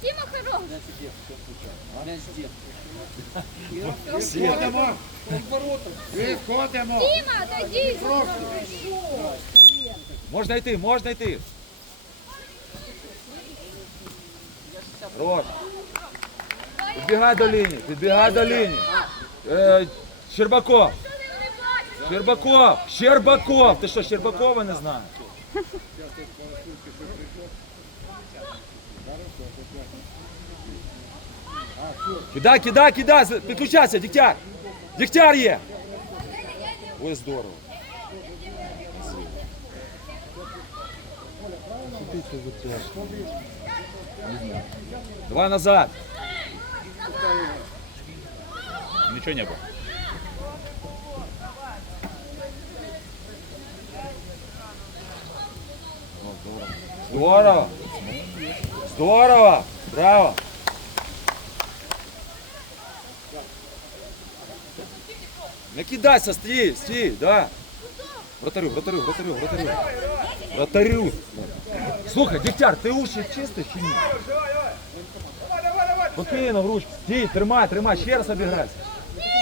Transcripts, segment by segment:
Тима хорош. Відходимо. Відходимо. Тима, отойди. Можна йти, можна йти. Хорош. Підбігай до лінії, підбігай до лінії. Е, Щербаков. Щербаков, Щербаков. Ти що, Щербакова не знаєш? Кидай, кидай, кидай, з- підключайся, дігтяр. Дігтяр є. Ой, здорово. Давай назад. Ничего не было. Здорово. Здорово. Браво. Не кидайся, стій, да. Вратарю, вратарю, вратарю, вратарю. Вратарю. Слухай, дігтяр, ти уші чистиш чи ні? Спокійно, в ручку. Стій, тримай, тримай, ще раз обіграйся.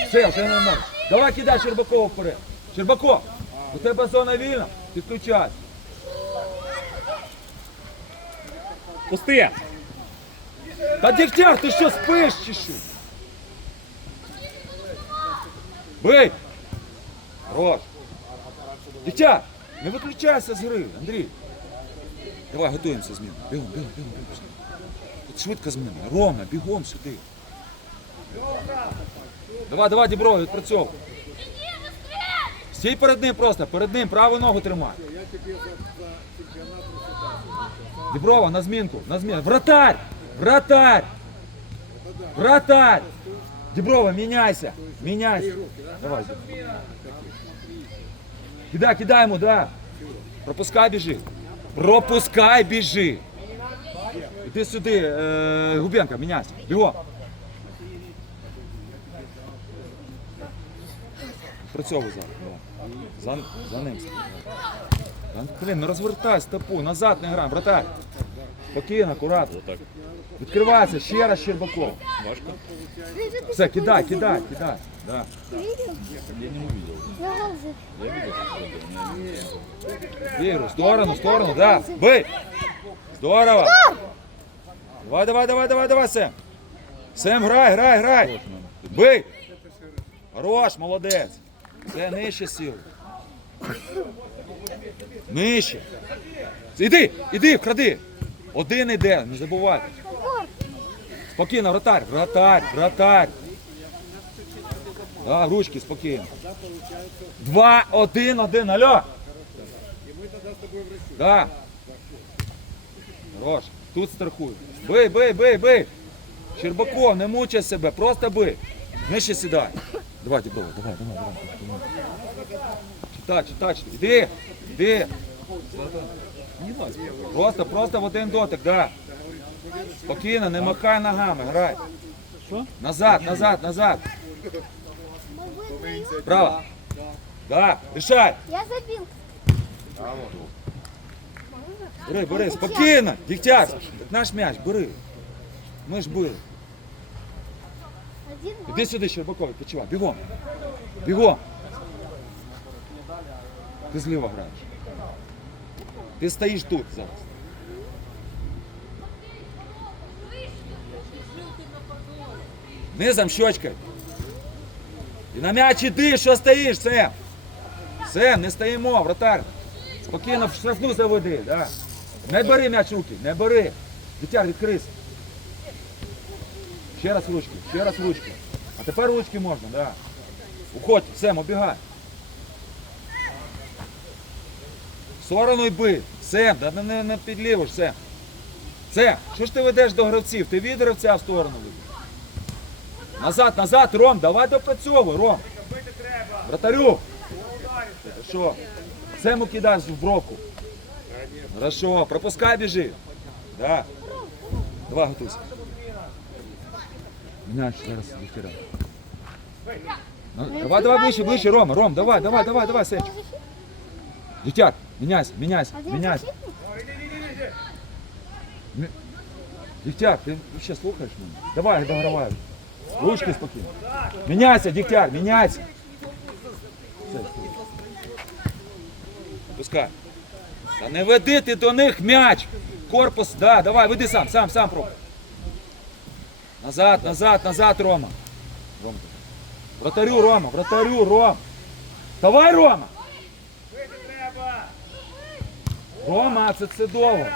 Все, вже можеш. Давай кидай Щербакова вперед. Щербаков, у тебе зона вільна, підключайся. Пустые. Та дігтяр, ти що спиш чи що? Бий! Хорош! Дігтяр, не виключайся з гри, Андрій. Давай готуємося зміну. Бігом, бігом, бігом, бігом. Тут швидко зміна. Рома, бігом сюди. Давай, давай, Дібро, відпрацьовуй. Стій перед ним просто, перед ним, праву ногу тримай. Діброва, на змінку, на змінку. Вратарь! Вратарь! Вратарь! Діброва, міняйся! Міняйся! Давай. Кидай, кидай йому, да. Пропускай, біжи. Пропускай, біжи. Іди сюди, е, Губенко, міняйся. Бігом. Працьовуй зараз. За, за ним. Блін, ну розвертай стопу, назад не граємо, вратарь. Спокійно, акуратно. Вот так. Відкривайся, ще раз Щербаков. Важко. Все, кидай, кидай, кидай. Да. Я не увидел. Я видел, что это. Ігру, в сторону, в сторону, да. Бий. Здорово. Давай, давай, давай, давай, давай, Сем. Сем, грай, грай, грай. Бий. Хорош, молодець. Це нижче сіл. Нижче. Іди, іди, вкради. Один іде, не забувай. Спокійно, вратарь, вратарь, вратарь. Да, ручки, спокійно. Два, один, один, алло. Да. Хорош. Тут страхуй. Бий, бий, бий, бий. Щербаков, не мучай себе, просто бий. Нижче сідай. Давай, Діброва, давай, давай. давай. Читай, читай, читай. Іди, іди. Просто, просто в один дотик, да. Спокійно, не махай ногами, грай. Що? Назад, назад, назад. Право. Да, рішай. Я забил. Бери, бери, спокійно. Дігтяр, наш м'яч, бери. Ми ж били. Один Іди сюди, Щербаков, відпочивай. Бігом. Бігом. Ти зліва граєш. Ти стоїш тут зараз. Низом щочкай. І на м'яч іди, що стоїш, Сем? Сем, не стоїмо, вратар. Спокійно в штрафну заведи, да. Не бери м'яч руки, не бери. Дитяр, відкрийся. Ще раз ручки, ще раз ручки. А тепер ручки можна, да. Уходь, Сем, обігай. В сторону й бий. Сем, да не, не, не підлівиш, Сем. Сем, що ж ти ведеш до гравців? Ти від гравця в сторону ведеш. Назад, назад, Ром, давай допрацьовуй, Ром. Вратарю. Хорошо. Сему кидаєш в бровку. Хорошо, пропускай, біжи. Да. Давай, готуйся. Міняєш зараз дифтера. Ну, Давай, давай ближче, ближче, Рома, Ром, давай, давай, давай, давай, Сенчик. Дитяр, міняйся, міняйся, Один міняйся. защитник? М- Дігтяр, ти ще слухаєш мене? Давай, догравай. Ручки спокійно. Міняйся, Дігтяр, міняйся. Все, все. Пускай. Та не веди ти до них м'яч. Корпус, да, давай, веди сам, сам, сам пробуй. Назад, назад, назад, Рома. Рома. Вратарю, Рома, вратарю, Ром. Давай, Рома. Рома, це, це довго.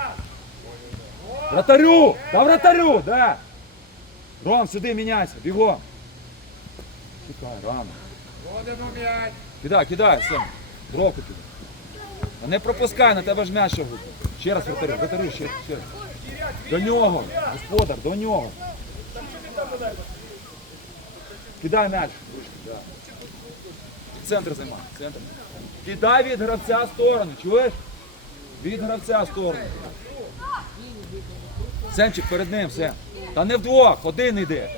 Вратарю! Та вратарю, да. Ром, сюди міняйся, бігом. Чекай, Рома. Кидай, кидай, Сем. Бровку туди. А не пропускай, на тебе ж м'яч буде. Ще раз вратарю, вратарю, ще, ще раз. До нього, господар, до нього. Кидай м'яч. Да. Центр займай, центр. Кидай від гравця в сторону, чуєш? Від гравця в сторону. Семчик перед ним, Сем. Та не вдвох, один йде.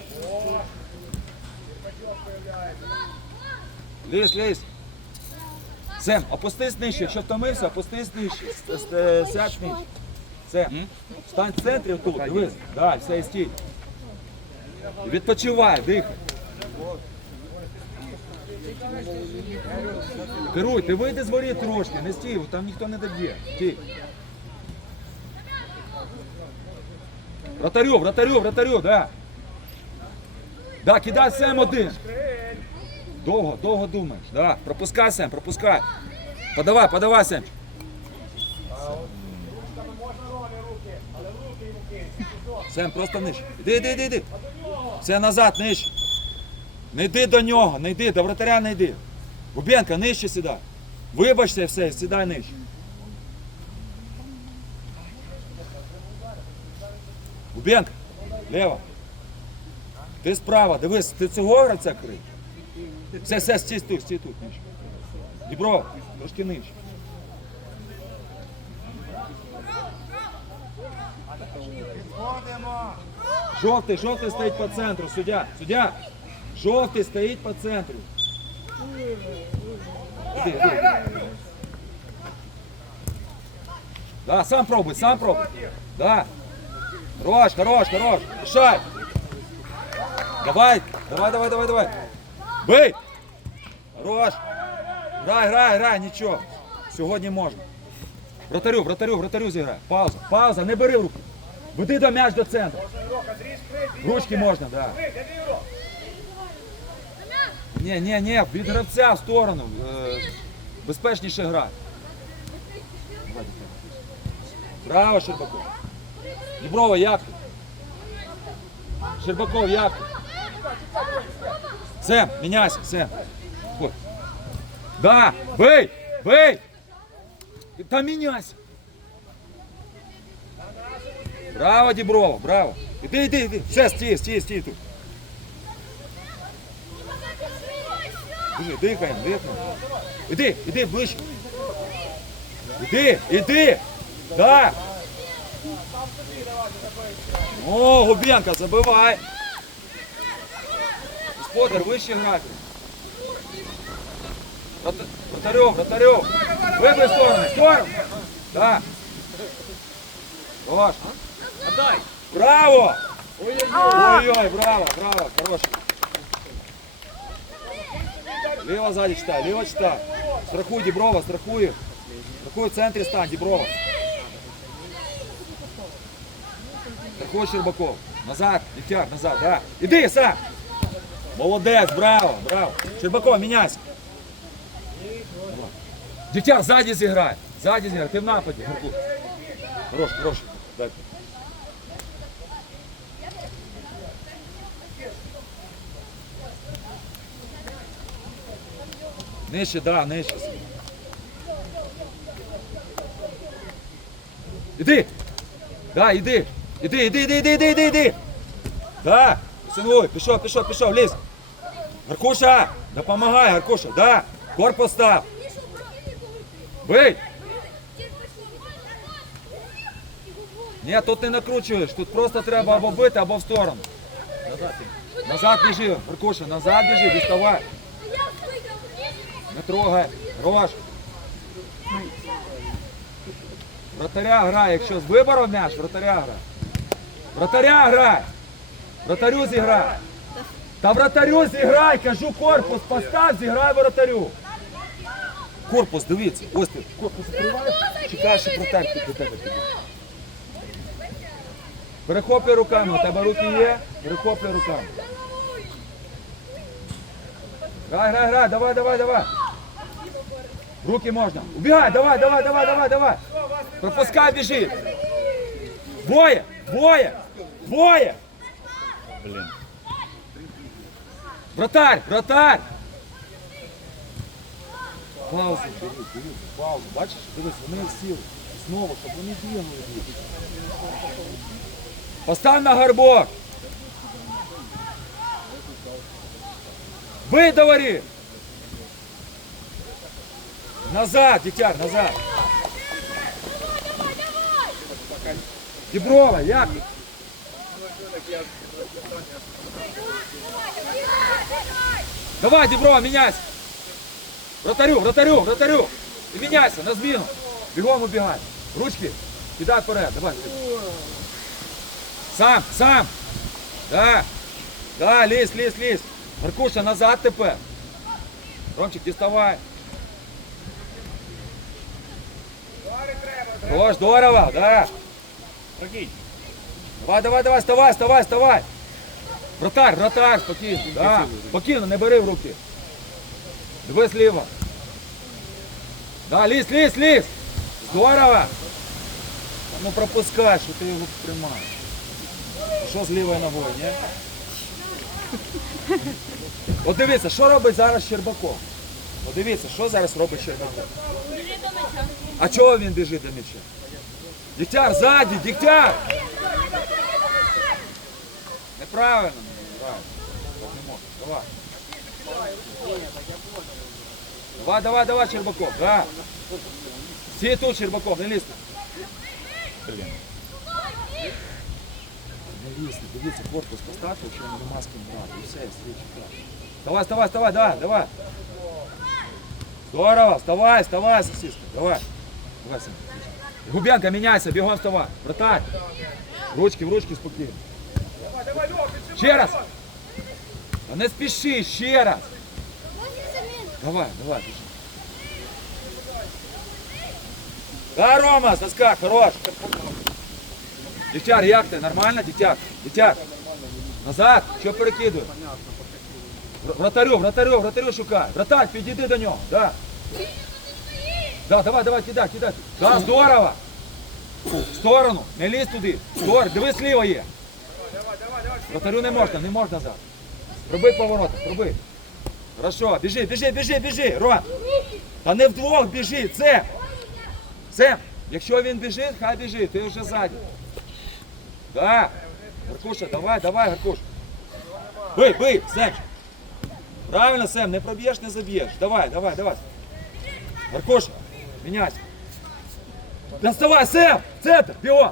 Лізь, лізь. Сем, опустись нижче, якщо втомився, опустись нижче. Сядь нижче. Сем, стань в центрі тут, дивись. Да, все, і стій. Відпочивай, дихай. Керуй, ти вийди з воріт трошки, не стій, там ніхто не доб'є. Стій. Вратарю, вратарю, вратарю, да. Да, кидай Сем один. Довго, довго думаєш. Да. Пропускай Сем, пропускай. Подавай, подавай Сем. Сем, просто нижче. Іди, іди, іди. Все назад, нижче. Не йди до нього, не йди, до вратаря не йди. Губенка, нижче сідай. Вибачте все, сідай нижче. Губенка, лево. Ти справа, дивись, ти цього гравця крий. Все, все, стій тут, стій тут, нижче. Дібро, трошки нижче. Жовтий, жовтий стоїть по центру, суддя, суддя. Жовтий стоїть по центру. Да, сам пробуй, сам пробуй. Да. Хорош, хорош, хорош. Решай. Давай, давай, давай, давай, давай. Бий. Хорош. Грай, грай, грай, нічого. Сьогодні можна. Вратарю, вратарю, вратарю зіграй. Пауза, пауза, не бери в руки. Веди до м'яч до центру. Ручки можна, так. Да. Ні, ні, ні, від гравця в сторону. Е, безпечніше грати. Браво, Щербаков. Діброва, як? Щербаков, як? Сем, міняйся. Ходь. Да, бий, бий. Та міняйся. Браво, Діброва, браво. Іди, іди, іди. Все, стій, стій, стій тут. Дихаємо, дихаємо. Іди, іди ближче. Іди, іди. Да. О, Губенко, забивай. Господар, вище грати. Врата- Вратарю, вратарю. Вибий сторону, сторону. Да. Хорош. Браво! Ой-ой, браво, браво, хороший. Лево сзади читай, лево читай. Страхуй Діброва, страхуй. Страхуй в центрі стань, Діброва. Страхуй Щербаков. Назад, Дегтяр, назад, да. Іди сам. Молодець, браво, браво. Щербаков, міняйся. Дегтяр, ззаді зіграй. Ззаді зіграй, ти в нападі, Хорош, хорош. Дай. Нижче, да, нижче. Іди! Да, іди! Іди, іди, іди, іди, іди, іди, іди! Да! Синуй, пішов, пішов, пішов, лізь! Гаркуша! Допомагай, Гаркуша, да! Корпус став! Бий! Ні, тут не накручуєш, тут просто треба або бити, або в сторону. Назад біжи, Гаркуша, назад біжи, діставай. Не трогай, грош. Вратаря грай, якщо з вибором м'яч, вратаря грай. Вратаря грай. Вратарю зіграй. Та вратарю зіграй, кажу, корпус постав, зіграй вратарю. Корпус, дивіться, ось ти корпус закриваєш, чекаєш, що вратар до тебе піде. Перехоплюй руками, у тебе руки є, перехоплюй руками. Грай, грай, грай, давай, давай, давай. Руки можна. Убігай, давай, давай, давай, давай, давай. Пропускай, біжи. Двоє, двоє, двоє. Блін. Вратарь, вратарь. Паузу, дивись, дивись, паузу. Бачиш, дивись, вони сіли. Знову, щоб вони бігали. Постав на горбок. Видаварі. Назад, дитяр, назад. Діброва, як? ти? Давай, Діброва, міняйся. Вратарю, вратарю, вратарю. І міняйся на зміну. Бігом убігай. Ручки. Кидай вперед. Давай. Сам, сам. Да. Да, лізь, лізь, лізь. Маркуша, назад тепер. Ромчик, діставай. О, здорово, да. Прокинь. Давай, давай, давай, вставай, вставай, вставай. Вратар, вратар, спокійно. Да. Спокійно, не бери в руки. Дивись ліво. Да, лізь, лізь, лізь. Здорово. Та Ну пропускай, що ти його тримаєш. Що з лівою ногою, ні? От дивіться, що робить зараз Щербаков. От дивіться, що зараз робить Щербаков. А чого він біжить до м'яча? Дігтяр, ззаді, дігтяр! Неправильно, неправильно. Так не можна. Давай. Давай, давай, давай, Щербаков, да. Всі тут, Щербаков, не лізьте. Блін. Не лізьте, дивіться, корпус поставте, якщо нема з ким грати. І все, і чекай. Давай, вставай, вставай, давай, давай. Здорово, вставай, вставай, сосиска, давай. Губенко, міняйся, бігом вставай. Вратарь. Ручки в ручки спокійно. Ще раз. А не спіши, ще раз. Давай, давай, біжи. Да, Рома, заскак, хорош. Дітяр, як ти? Нормально, дітяр? Дітяр. Назад, що перекидує? Вр- Вратарю, вратарю, вратарю шукай. Вратарь, підійди до нього. Да. Да, давай, давай, кидай, кидай. Да, здорово. В сторону, не лізь туди. В сторону, дивись, сліва є. Вратарю не можна, не можна назад. Роби поворот, роби. Хорошо, біжи, біжи, біжи, біжи, Ром. Та не вдвох біжи, це. Сем, якщо він біжить, хай біжить, ти вже ззаді. Да. Гаркуша, давай, давай, Гаркуш. Бий, бий, Сем. Правильно, Сем, не проб'єш, не заб'єш. Давай, давай, давай. Гаркуша, міняйся. Доставай, Сем! Центр, бігом!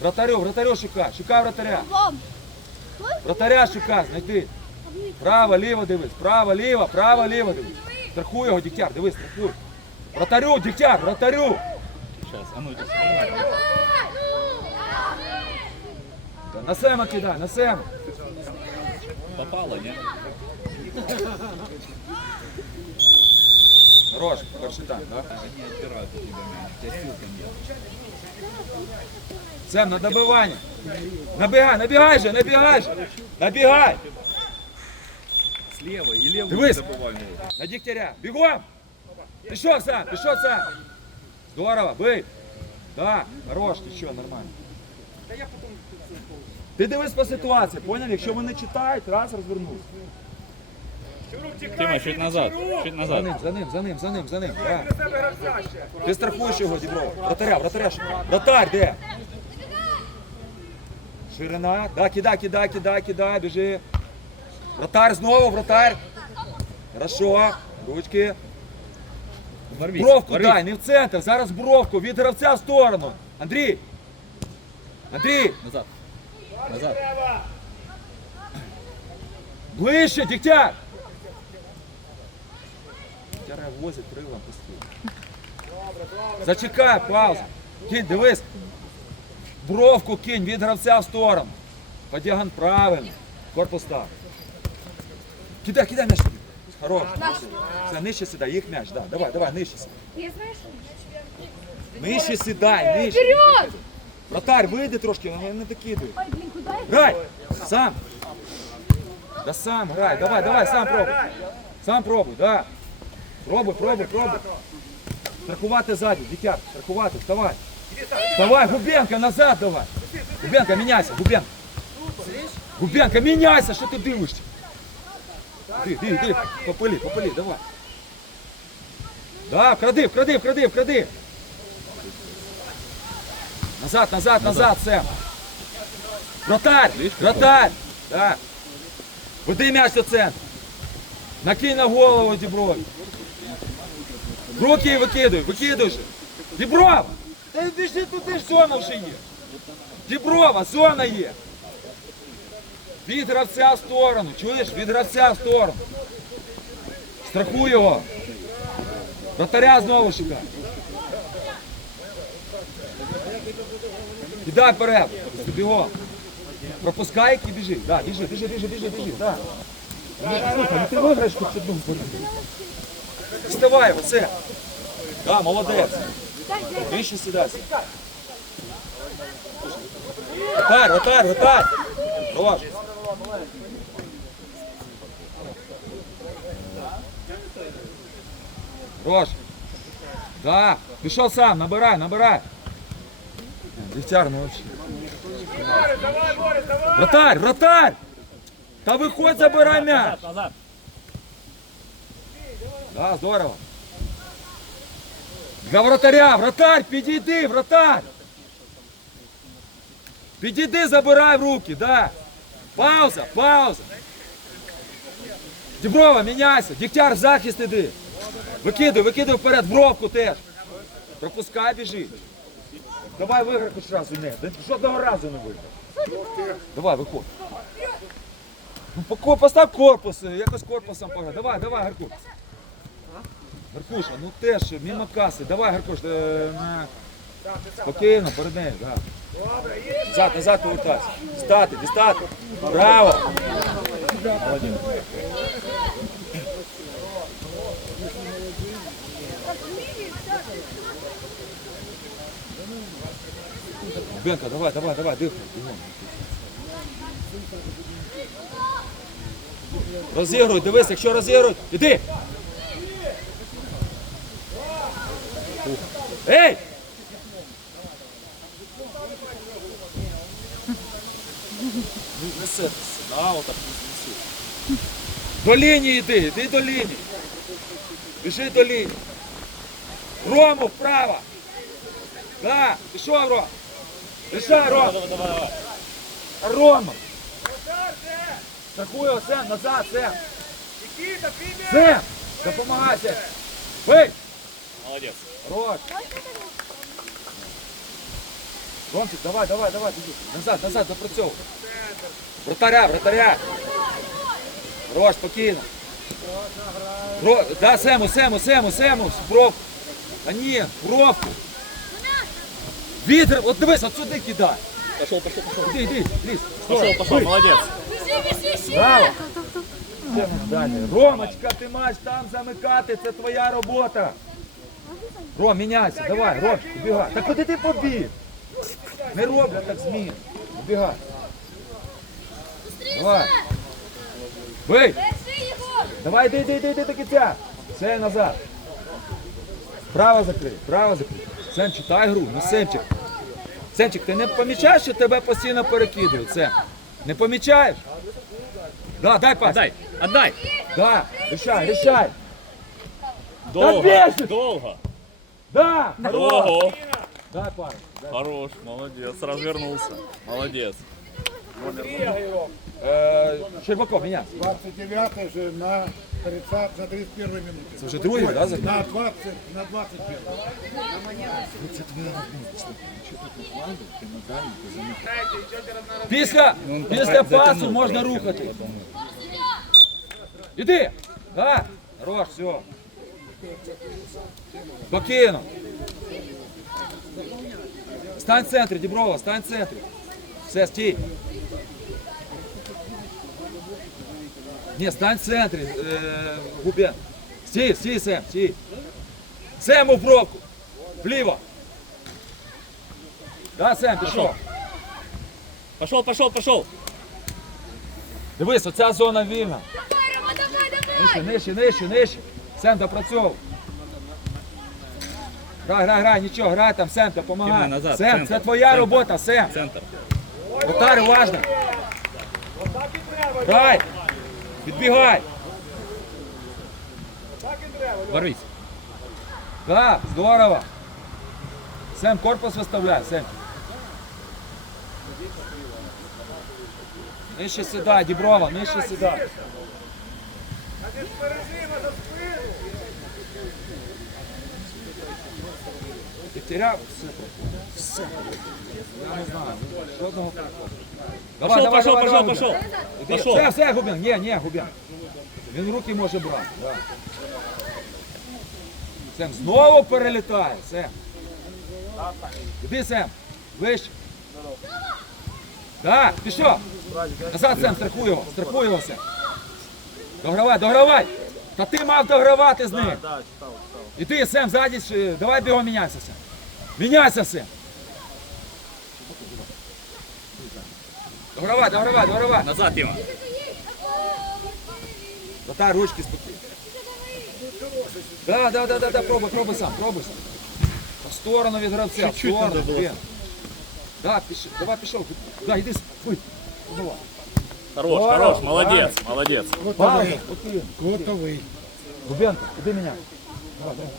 Вратарю, вратарю шукай, шукай вратаря. Вратаря шукай, знайди. Право, ліво дивись, право, ліво, право, ліво дивись. Страхуй його, дігтяр, дивись, страхуй. Вратарю, дігтяр, вратарю. Щас, а ну На Сема кидай, на Сема. Попало, ні? Хорош, перший тайм, да? Они отбирают у тебя мяч. У тебя сил там нет. Сем, на добивання. Набігай, набігай же, набігай же. Набігай. Слева и левую Дивись. забывай его. На дігтяря. Бігом. Пішов сам, пішов сам. Здорово, бий. Да, хорош, ти що, нормально. Ти дивись по ситуації, поняв? Якщо вони читають, раз розвернувся. Тима, чуть назад. Чуть За назад. ним, за ним, за ним, за ним, за ним. Да. Ти страхуєш його, Дібров. Вратаря, вратаря. шукай. Вратарь, де? Ширина. Да, кидай, кидай, кидай, кидай, біжи. Вратарь знову, вратарь. Хорошо. Ручки. Ворвись, Бровку дай, не в центр. Зараз бровку. Від гравця в сторону. Андрій. Андрій, Назад. Назад. ближче, дігтяр. Вратаря возять крилом постійно. Зачекай, пауза. Кінь, дивись. Бровку кинь від гравця в сторону. Подяган правильно. Корпус став. Кидай, кидай м'яч. тобі. Хорош. Все, нижче сідай, їх м'яч, да. Давай, давай, нижче сідай. Нижче сідай, нижче. Вперед! Вратарь, вийди трошки, але не я? Грай! Сам! Да сам грай, давай, давай, сам пробуй. Сам пробуй, да. Пробуй, пробуй, пробуй. Страхувати ззаді, дитя, страхувати, вставай. Вставай, Губенко, назад давай. Губенко, міняйся, Губенко. Губенко, міняйся, що ти дивишся? Ди, ди, ди, попили, попили, давай. Да, вкради, вкради, вкради, вкради. Назад, назад, назад, Сем. Вратарь! Вратарь! Да. Веди м'яч до центру. Накинь на голову Діброві. Руки викидуй, викидуй же. Діброва! Та йди ж туди ж зона вже є. Діброва, зона є. Від гравця в сторону. Чуєш? Від гравця в сторону. Страхуй його. Вратаря знову шукай. Кидай вперед. Бігом. Пропускай і біжи. Да, біжи, біжи, біжи, біжи, біжи. Да. Ну, Слухай, ну ти виграєш хоч одну боротьбу. Вставай, оце. Да, молодець. Вище сідай. Готар, готар, готар. Хорош. Хорош. Да, пішов сам, набирай, набирай. Дегтяр, ну вообще. Вратарь, вратарь! Та виходь, забирай м'яч! Да, здорово. Для вратаря, вратарь, підійди, вратарь! Підійди, забирай в руки, да. Пауза, пауза. Діброва, міняйся. Дігтяр, в захист іди. Викидуй, викидуй вперед, бровку теж. Пропускай, біжи. Давай виграй хоч разу не. Да Жодного разу не виграй. Давай, виходь. Ну, постав корпус, якось корпусом пограй. Давай, давай, Гаркуш. Гаркуша, ну теж мимо каси. Давай, Гаркуш, е, на... спокійно, перед нею, да. Назад, назад повертайся. Дістати, дістати. Браво. Бенка, давай, давай, давай, дихай. бігом. Розігруй, дивись, якщо розігрують, іди! Ей! Ну, Несе, да, отак несу. До лінії йди, йди до лінії. Біжи до лінії. Рому вправо. Да, пішов, Ром. Рішай, Ром. Давай, давай, давай. Рома! Страхуй його, Сем, назад, Сем! Сем! Допомагай, Сем! Молодец. Хорош! Ромчик, давай, давай, давай. Назад, назад, запрацьовуй. Вратаря, вратаря! Хорош, спокійно. Ро... Да, Сему, Сему, Сему, Сему, бров. Та ні, бровку. Вітер, от дивись, от сюди кидай. Пошел, пошел, пошел. Іди, іди, лізь. Пошел, пошел, молодец. Біжи, біжи, ще! Ромочка, ти маєш там замикати, це твоя робота. Ром, міняйся, давай, Ром, убігай. Та куди ти побіг? Не роблять так змін. Убігай. Давай. Бий! Давай, йди, йди, йди, йди до кінця. Все назад. Право закрий, право закрий. Сем, читай гру, ну Семчик. Семчик, ти не помічаєш, що тебе постійно перекидують? Сем? Не помічаєш? Да, дай пас. Отдай, отдай. Да, решай, решай. Долго, бежит! долго. Да, хорош. Ого. Дай пару. Хорош, молодец, развернулся. Молодец. Е, Щербаков, меня. 29 же на 30, на 31 минуте. Це вже другий, да, за На 20, на 21. Після, після пасу можна рухати. Іди. Да, хорош, все. Спокійно. Стань в центрі, Діброва, стань в центрі. Все, стій. Ні, стань в центрі, е, Губен. Стій, стій, Сем, стій. Сему в бровку. Вліво. Да, Сем, пішов. Пошел, пошел, пошел. Дивись, оця зона вільна. Давай, Рома, давай, Нижче, нижче, нижче, нижче. Сем, допрацьовуй. Грай, грай, грай, нічого, грай там, Сем, допомагай. Кидай назад, Сем, центр, це твоя центр. робота, Сем. Центр. Отар, уважно. Грай. Підбігай. Ворвись. Так, здорово. Сем, корпус виставляй, Сем. Нижче сідай, Діброва, нижче сідай. Ти теряв все. Все. Я не знаю. Жодного приколу. Давай, Пошел, давай, пошел, давай, пошел, давай, пошел. Іди. Пошел. Все, все, Губин, ні, ні, Губин. Він руки може брати. Да. Сем, знову перелітає, Сем. Іди, Сем, вище. Так, пішов. Назад, Сем, страхуй його, страхуй його, Сем. Догравай, догравай. Та ти мав догравати з ним. Іди, Сем, ззаді, давай бігом міняйся, Сем. Міняйся, Сем. Догравай, догравай, догравай. Назад, Дима. Татар, ручки спокійно. Да, да, да, да, да, пробуй, пробуй сам, пробуй сам. В сторону від гравця, в сторону. Блін. Да, пішов, давай пішов. Да, йди, спи. Давай. Хорош, Здорово, хорош, молодец, молодец. Пауза, Готовий. спокійно. Готовий. Губенко, іди мене. Давай, давай.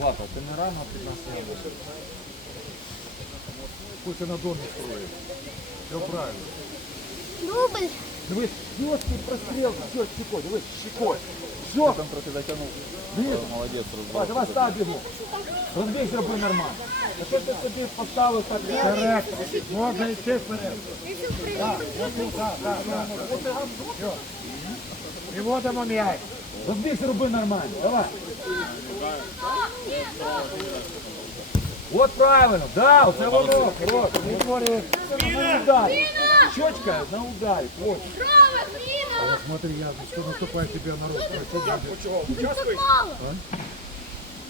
Влада, ти не рано під нас не робиш? Пусть на доме строит. Все правильно. Дубль. Дивись, йоський простріл, все, щекой, дивись, щекой. Все, там трохи затягнув. Дивись. Молодец, Давай, давай став бігу. Розбіг зроби нормально. А що ти собі поставив так? Вперед. Можно идти вперед. И- да, да, да. Все. И вот оно мяч. Розбіг зроби нормально. Давай. От правильно, да, оце воно, хорош. Не твориш. На ударі. Щочка на ударі. От. Право, Зміна. Смотри, я что наступает тебе на руку.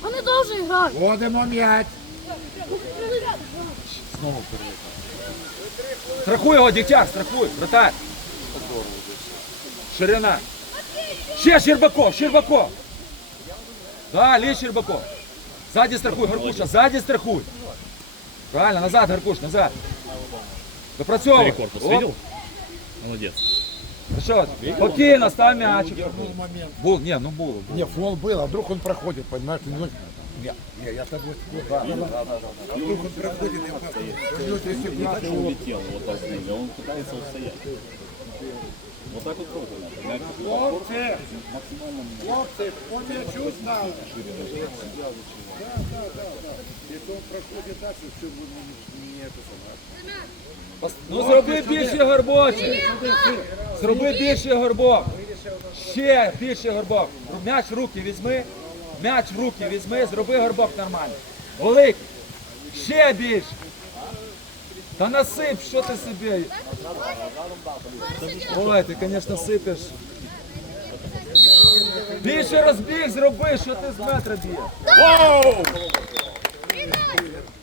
Вони довше грають. Водимо мяч. Знову перелітає. Страхуй його, дитя, страхуй, вратарь. Ширина. Ще Щербаков, Щербаков. Да, лізь Щербаков. Ззаді страхуй, Гаркуша, ззаді страхуй. Правильно, назад, Гаркуш, назад. Допрацьовуй. Корпус Оп. видел? Молодец. Ну що, спокійно, став м'ячик. Был момент. Був, ні, ну було. Не, фол был, а вдруг он проходит, понимаешь? Ну, не, не, я с тобой спорю. Вдруг он проходит, я пойдет, если Не так, бы что улетел вот так снизу, а он пытается устоять. Вот так вот пробуй. Мяч Хлопцы, хлопцы, он мячу стал. Да, да, да. Если он проходит так, то все будет не, это самое. Ну зроби більше горбочок. Зроби більше горбок. Ще більше горбок. М'яч в руки візьми. М'яч в руки візьми, зроби горбок нормально. Великий. Ще більше. Та насип, що ти собі. Ой, ти, звісно, сипеш. Більше розбіг зроби, що ти з метра б'єш. Оу!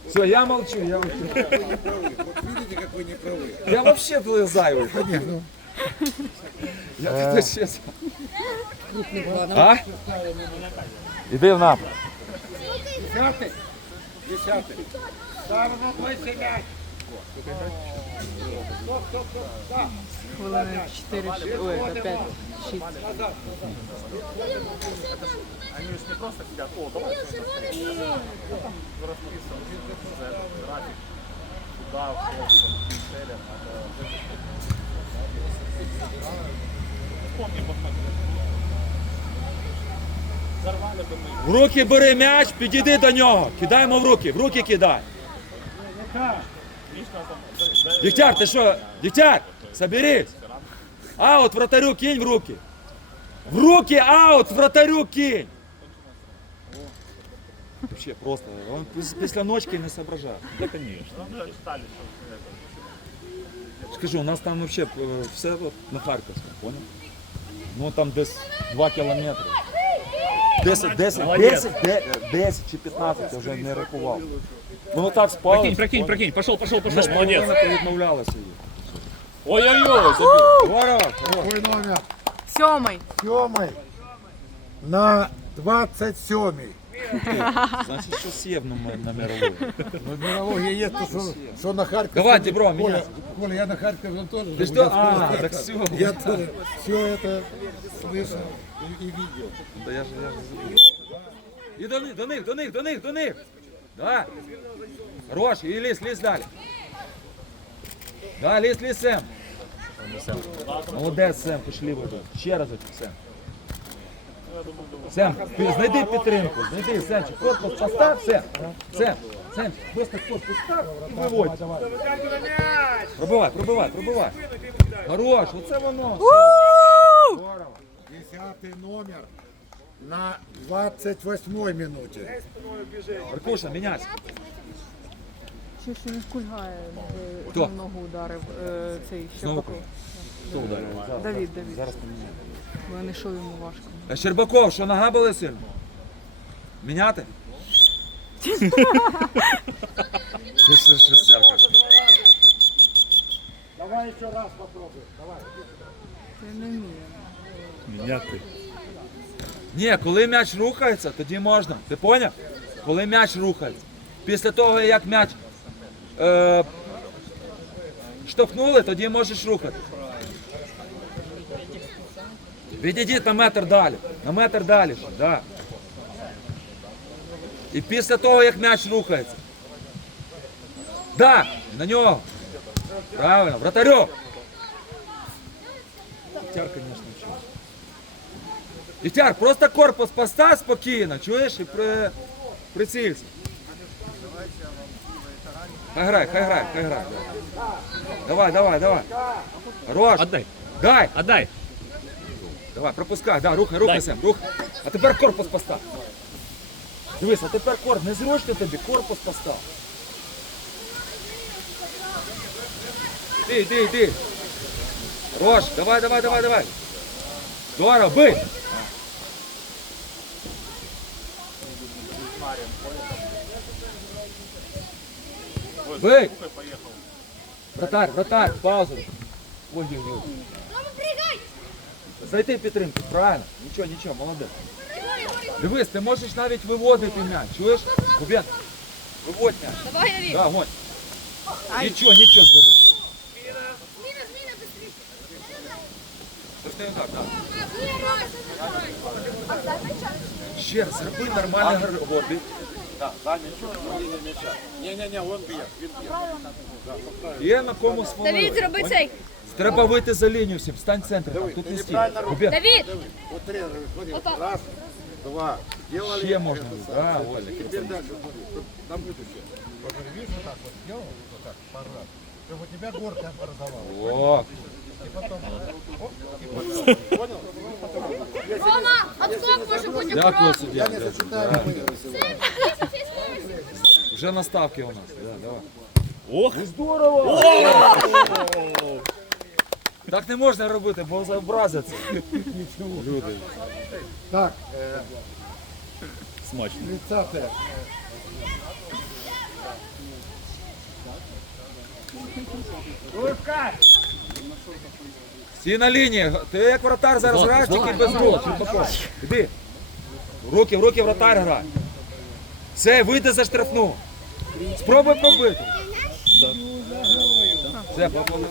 Все, я молчу, я молчу. Вот видите, как вы не правы. Я вообще зайвий. Я тебе чесно. А? Іди в напад. Десятый. Десятый. Ставь на твой мяч. Хвилини 4, ой, на 5, 6. В руки бери м'яч, підійди до нього. Кидаємо в руки, в руки кидай. Дігтяр, ти що? Дігтяр, соберись. Аут, вратарю кинь в руки. В руки аут, вратарю кинь. Вообще просто. Он піс- після ночки не соображає. Да, конечно. Скажу, у нас там вообще е, все от на Харківському, понял? Ну там десь 2 кілометри. 10, 10, Молодець. 10, де- 10 чи 15 я вже не рахував. Воно так спало. Прокинь, прокинь, прокинь. Пошел, пошел, пошел. Ми Молодец. відмовлялися її. Ой-ой-ой, забил. Здорово. Какой номер? Сьомий. Сьомий на 27. Значить, що сів на, м- на мирову. Ну, мировой є, то що, що на Харків. Давай, Дібро, Коля, мене. Коля, я на Харків теж. Ти живу, що? я А, тоже- так все. Я тоже все это слышал и, и видел. Да я ж, я ж забув. І до них, до них, до них, до них, до них. Да. Хорош, і лізь, лізь далі. Да, лізь, лізь, Сем. Молодець, Сем, пішли ви. Ще раз Сем. Сем, знайди підтримку, знайди, Семчик, корпус постав, Сем. Сем, Сем, просто корпус постав і виводь. Пробивай, пробивай, пробивай. Хорош, оце воно. Здорово. Десятый номер на 28 минуте. Аркуша, міняйся. Ще він кульгає, Хто? на ногу ударив е, цей Щербаков. Хто ударив? Давід, Давід. Зараз поміняємо. Бо не йшов йому важко. А Щербаков, що нога була сильно? Міняти? Що, що, що, стярка? Давай еще раз попробуй. Давай. Це не вміє. Меняты. Ні, коли м'яч рухається, тоді можна. Ти поняв? Коли м'яч рухається. Після того, як м'яч е, штовхнули, тоді можеш рухати. Відійдіть на метр далі. На метр далі. Да. І після того, як м'яч рухається. Да, на нього. Правильно, вратарю. Тяр, звісно, Дігтяр, просто корпус постав спокійно, чуєш, і при... прицілься. Хай грай, хай грай, хай грай. Давай, давай, давай. Хорош. Отдай, Дай. отдай. Давай, пропускай, да, рухай, рухай, Дай. Сем, рухай. А тепер корпус постав. Дивись, а тепер корпус, не зручно тобі, корпус постав. Іди, іди, іди. Хорош, давай, давай, давай, давай. Здорово, бий. Бий. Вратарь, вратарь, паузу. Ой, ой, ой. Зайти підтримки, правильно. Нічого, нічого, молодець. Дивись, ти можеш навіть виводити м'яч, чуєш? Губен, виводь м'яч. Давай, Давид. Да, гонь. Нічого, нічого, здорово. Ще раз, роби нормальний гр- Так, нічого, володіння м'яча. Не-не-не, он бьет. він б'є. Є на кому Давид, свалити. зроби цей. Треба вийти за лінію всім, стань центром, там, тут не стій. Губен, Давид, Вот три, смотри, раз, два. Делали. ще можна. Да, Оля. Теперь дальше, смотри, тут на будущее. Вот видишь, вот так вот сделал, вот так, пару раз. Чтобы у тебя горка образовалась. О, Рома, отскок може бути дякую, аккуратно. суддя. Вже наставки у нас. Да, давай. Ох, Здорово! Так не можна робити, бо заобразяться. Люди. Так, э, смачно. 30 Всі на лінії. Ти як вратар зараз граєш, тільки без рук. Іди. Руки, в руки вратар грає. Все, вийди за штрафну. Спробуй пробити. Все, попали.